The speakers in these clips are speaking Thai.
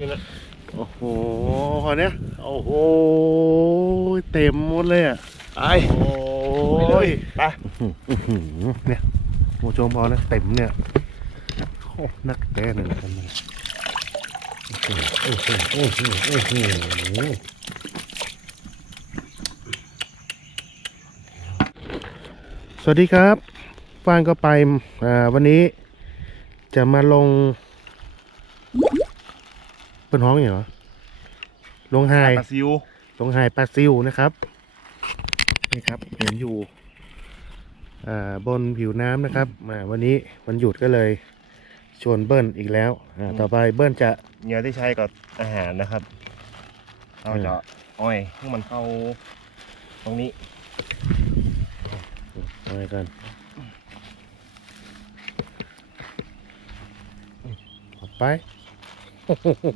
นี่นะโอ้โหคนเนี้ยโอ้โหเต็มหมดเลยอะไปโอ้ไปเลยยไปอื้อหือเนี่ยโมโจมพอนะเต็มเนี่ยโอ้นักแต้หนึ่งกันเลยอื้อหืออื้อหืออื้อหืออื้อหือสวัสดีครับฟางก็ไปอ่าวันนี้จะมาลง เป็นห้องอย่างเหรอลงไฮปลาซิวตรงไฮปลาซิวนะครับ นี่ครับเห็นอยู่อ่าบนผิวน้ำนะครับอ่าวันนี้วันหยุดก็เลยชวนเบิ้ลอีกแล้วอ่าต่อไปเบิ้ลจะเหงื่อที่ใช้กับอาหารนะครับเราจะอ้อยให้มันเข้าตรงนี้อะไรกันออกไป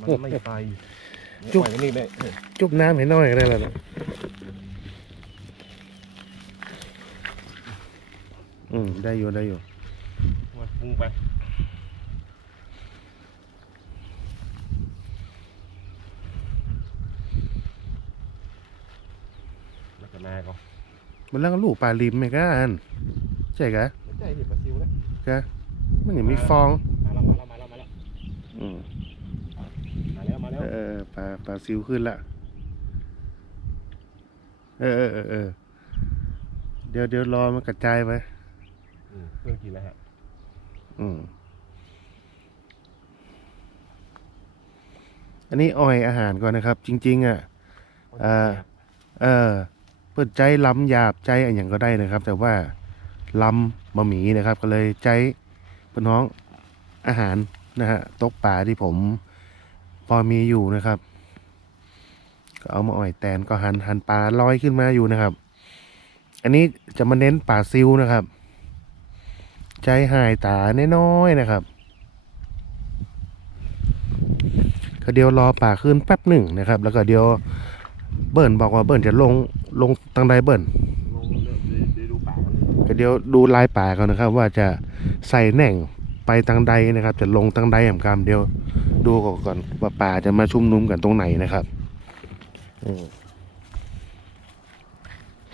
มันไม่ไปจุ๊บปล่อยไว้นี่เลยเออจุบน้ำเห็นน้อยก็ได้แล้วนะอืมได้อยู่ได้อยู่มันพุ่งไปแล้วก็นาก็มันแล้วก็ลูกปลาลิมไหมกันใช่กะไม่ใช่ที่ปลาซิวแล้วกะมันยังมีฟอง มาแล้วมาแล้วมาแล้วมาแล้ว อืม มาแล้วมาแล้ว เออ ปลาปลาซิวขึ้นละเออเออเออเออเดี๋ยวเดี๋ยวรอมันกระจายไปอืมเพื่อนกินแล้วฮะอืมอันนี้อ้อยอาหารก่อนนะครับ จริง ๆ อะอ่าเออเปิดใจล้ำหยาบใจอันอย่างก็ได้นะครับ แต่ว่าล้ำบะหมี่นะครับ ก็เลยใจเป็นน้องอาหารนะฮะตกป่าที่ผม พอมีอยู่นะครับ ก็เอามาอ่อยแตนก็หันหันปลาลอยขึ้นมาอยู่นะครับ อันนี้จะมาเน้นป่าซิวนะครับ ใจหายตาน้อยๆนะครับก็เดี๋ยวรอป่าขึ้นแป๊บหนึ่งนะครับ แล้วก็เดี๋ยวเบิ้ลบอกว่าเบิ้ลจะลงลงตังใดเบิ้ลลงเริ่มได้ดูปากกันเลยก็เดี๋ยวดูลายป่ากันนะครับ ว่าจะใส่แหน่งไปตังใดนะครับ จะลงตังใดแหมกรรมเดี๋ยวดูก่อนว่าป่าจะมาชุมนุมกันตรงไหนนะครับอืม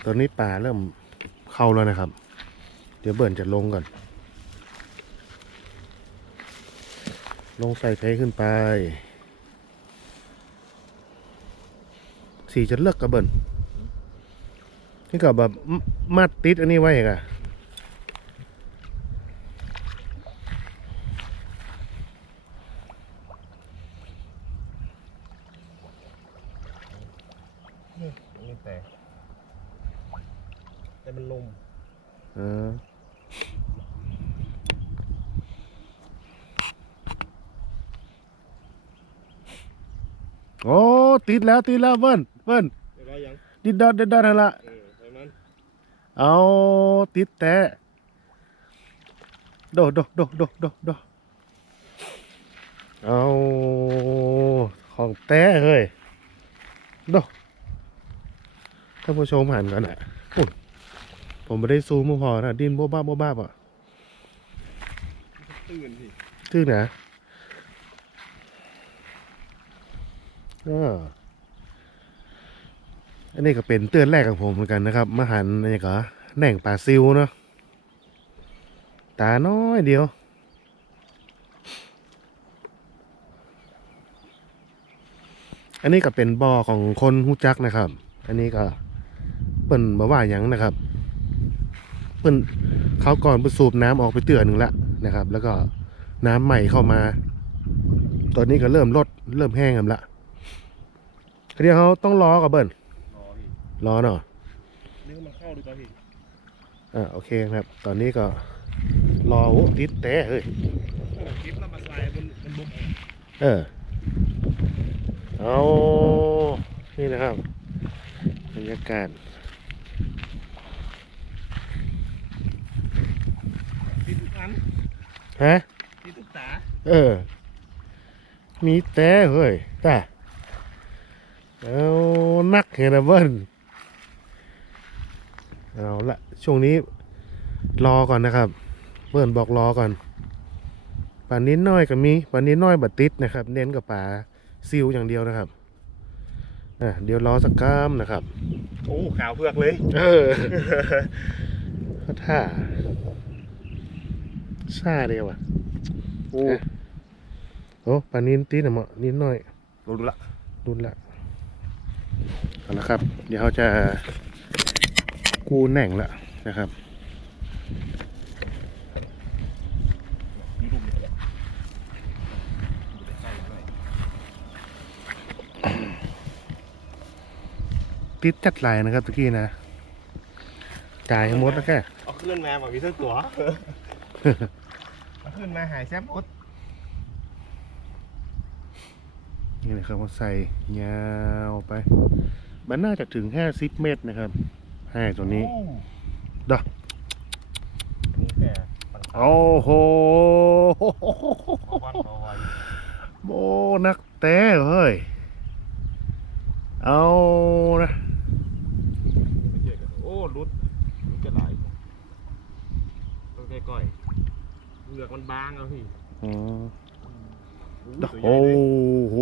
ตอนนี้ป่าเริ่มเข้าแล้วนะครับ เดี๋ยวเบิ้ลจะลงก่อน ลงใส่เพขึ้นไป สีจะเลิกกับเบิ้ลนี่ก็แบบมมัดติดอันนี้ไว้อะ ตรงนี้แต่แต่มันลม เออโอ้ ติดแล้วติดแล้วเบิ้ลเบิ้ลเดี๋ยวได้ยังดิดดอดดิดดอดนั่นละเออไปมันเอาติดแต่โดดโดดโดดโดดโดดโดดเอาของแต่เฮ้ยโดดท่านผู้ชมหันกันอะอุ๊ยผมไม่ได้ซูมมาพอนะดินโบ๊ะบ้าโบ๊ะบ้าอะตื่นพี่ชื่อนะ อาอันนี้ก็เป็นเตือนแรกของผมเหมือนกันนะครับมาหันอะไรก็แหน่งปลาซิวเนาะตาน้อยเดียว อันนี้ก็เป็นบ่อของคนฮู้จักนะครับ อันนี้ก็เปิ่นมาว่าหยังนะครับ เปิ่นเขาก่อนไปสูบน้ำออกไปเตือนหนึ่งละนะครับ แล้วก็น้ำใหม่เข้ามา ตอนนี้ก็เริ่มลดเริ่มแห้งกันละ เดี๋ยวเขาต้องรอกับเบิ้ลรอพี่รอเนาะนึกมันเข้าดูก่อนพี่อ่าโอเคครับ ตอนนี้ก็รอโอ้ติดแต่เฮ้ยคลิปน้ำมันลายบนบนบุกเออเอานี่นะครับบรรยากาศพี่ทุกอันฮะพี่ทุกตาเออ มีแต่เฮ้ยแต่ เอานักเห็นนะเบิ้ลเอาละช่วงนี้รอก่อนนะครับ เบิ้ลบอกรอก่อนป่านนี้น้อยก็มีป่านนี้น้อยบัดติดนะครับ เน้นกับป่าซิลอย่างเดียวนะครับอะเดี๋ยวรอสักกล้ามนะครับ โอ้ขาวเพือกเลย เออเขาท่าซาเดียวอะโอ้โอ้ปลานินตีนอะเหมาะนิดหน่อยรู้ละรุ่นละ เอาละครับ เดี๋ยวเขาจะกูแหน่งละนะครับยูรูปเลยใกล้หน่อยติดจัดลายนะครับตะกี้นะ จ่ายให้หมดแล้วแค่เอาขึ้นมาบอกมีเส้นตัว เอาขึ้นมาหายแซมมด นี่นะครับว่าใส่ยาวไป มันน่าจะถึงแค่สิบเมตรนะครับให้ตัวนี้ดอกนี่แค่ปังโอ้โหวันบอยโบนักเต้เฮ้ย เอานะไม่เชื่อกันโอ้รุดรุดจะไหลต้องแค่ก้อยเหงือกมันบางเอาพี่ อืมอู้โอ้ตัวใหญ่เลยโห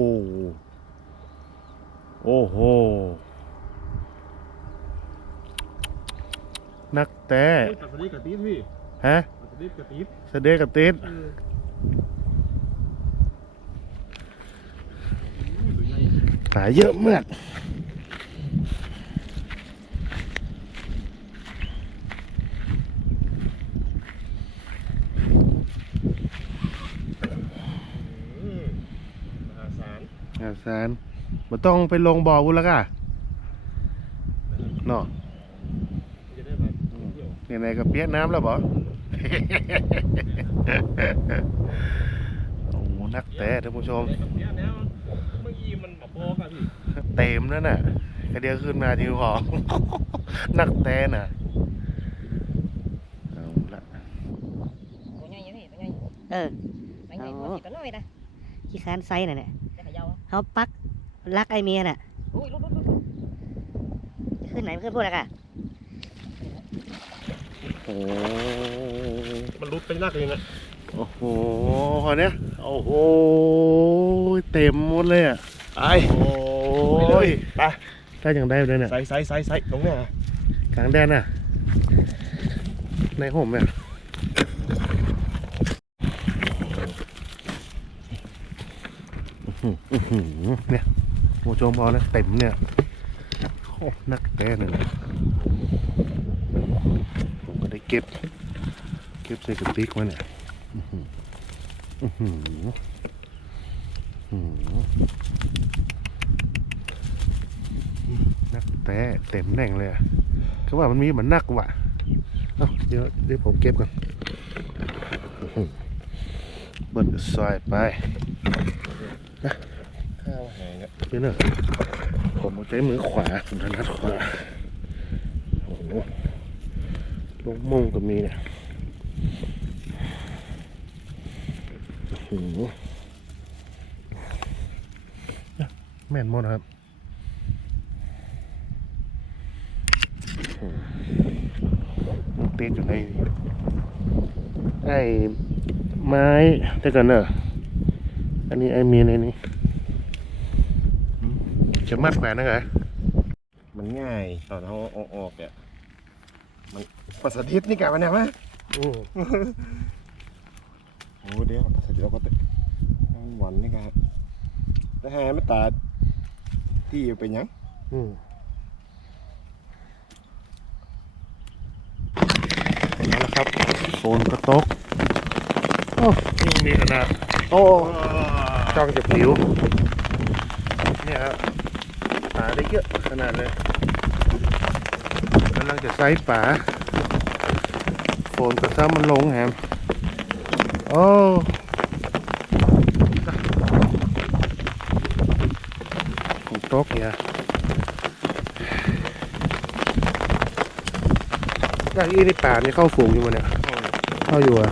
โอ้โหนักเต้โอ้ยตัดสลิดกับตีดพี่ฮะ ตัดสลิดกับตีดเสเด็จกับติดเอออู้ตัวใหญ่ สายเยอะมาก อืมมหาศาล อาสารมันต้องไปลงบ่อวุ้นแล้วก่ะเนาะจะได้แบบเที่ยวเนี่ยไหนกับเปียกน้ำแล้วบ่โอ้โหนักแต่ท่านผู้ชมในกับเนี้ยแล้วเมื่อกี้มันแบบโป๊กอะพี่เต็มแล้วน่ะกระเดียวขึ้นมาทีของนักแต่น่ะเอาละตัวใหญ่ยังนี่ตัวใหญ่เออใหญ่ใหญ่อ๋ตัวอนี้ตัวน้อยนะขี้คร้านไซน่ะเนี่ยจะ เขย่าเขาปักรักไอเมียน่ะอุ้ยลุกลุกลุกจะขึ้นไหนขึ้นพูดแล้วกันโอ้มันรุดไปนักเลยนะโอ้โหคนเนี้ยโอ้โหเต็มหมดเลยอะไปโอ้ยไปได้อย่างได้เลยเนี่ยใส่ใส่ใส่ใส่ตรงเนี้ยกลางแดนน่ะในห่มเนี่ยอื้อหืออื้อหือ เนี่ยโมโจมเอานะเต็มเนี่ยโอ้นักแต้เนี่ยผมก็ได้เก็บ เก็บใส่กระติกไว้เนี่ยนักแต้เต็มแน่งเลยอะก็ว่ามันมีเหมือนนักว่ะเอาเดี๋ยวเดี๋ยวผมเก็บก่อนเบิ้ลซอยไป ข้าวแหงอะเดี๋ยวเนอะผมเอาใช้มือขวาผมถนัดขวาโอ้โหลูกมุงก็มีเนี่ยอื้อหือแม่นหมดครับอื้อหือมันติดอยู่ในไอ้ไม้เดี๋ยวกันเนอะ อันนี้ไอ้มีในนี้จะมัดแขวนนะไงมันง่ายตอนเขาเอาออกเนี่ยมันปัสสาวะนี่กะมันเนี่ยมะอืมโอ้เดี๋ยวเดี๋ยวก็เตะมันหวานนี่ครับแล้วแฮไม่ตาที่อยู่เป็นหยังอืมเอาละครับโซนกระตกโอ้ยังมีขนาด โอ้จ้องจะผิว เนี่ยครับปลาได้เยอะขนาดเลยกำลังจะไซส์ป่าโฟนกระซ้ำมันลงแฮมโอ้ของตกเนี่ยอย่างนี้ในป่านี่เข้าฝูงอยู่มั้เนี่ย เข้าอยู่อะ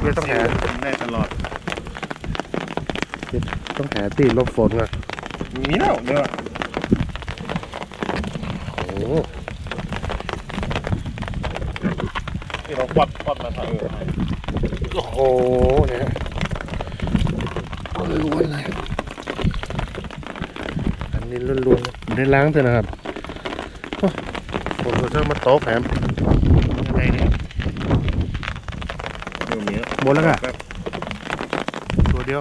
เดี๋ยว ต้องหาได้ตลอด ต้องหาตีลบฝนก่อนมีแล้วเดี๋ยวอะโอ้โหที่เราควัดควัดมาทางเออให้โอ้โหเนี่ยล้วนๆเลยอันนี้ล้วนๆเลยได้ล้างเถอะนะครับโอ้ผมก็จะมาโต๊ะแถมอะไรเนี่ย เรื่องนี้หมดแล้วค่ะตัวเดียว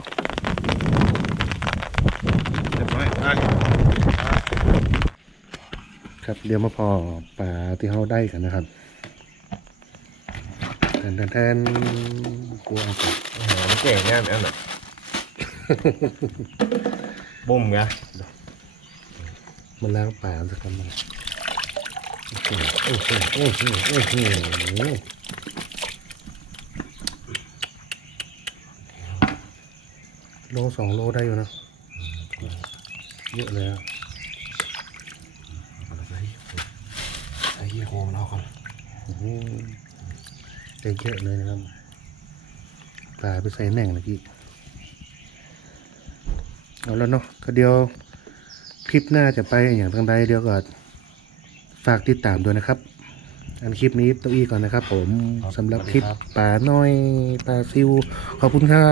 เรียบร้อยได้ครับเดี๋ยวมาพอปลาที่เขาได้กันนะครับแทนแทนแทนกลัวเอาไปอาหารเก่งแน่นอันน่ะบุ้มไงมันล้างปลาสักคำหนึ่งโอ้โหโอ้โหโอ้โหโอ้โหโลสองโลได้อยู่นะเยอะเลยอะไอ้ยี่โคมเราก่อนอื้อหือได้เยอะเลยนะครับปลาไปใส่แหน่งเมื่อกี้เอาแล้วเนาะก็เดี๋ยวคลิปหน้าจะไปอย่างทางใดเดี๋ยวก็ฝากติดตามด้วยนะครับ อันคลิปนี้ตัวอีก่อนนะครับ ผมสำหรับคลิปป่าน้อยป่าซิว ขอบคุณครั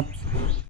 บ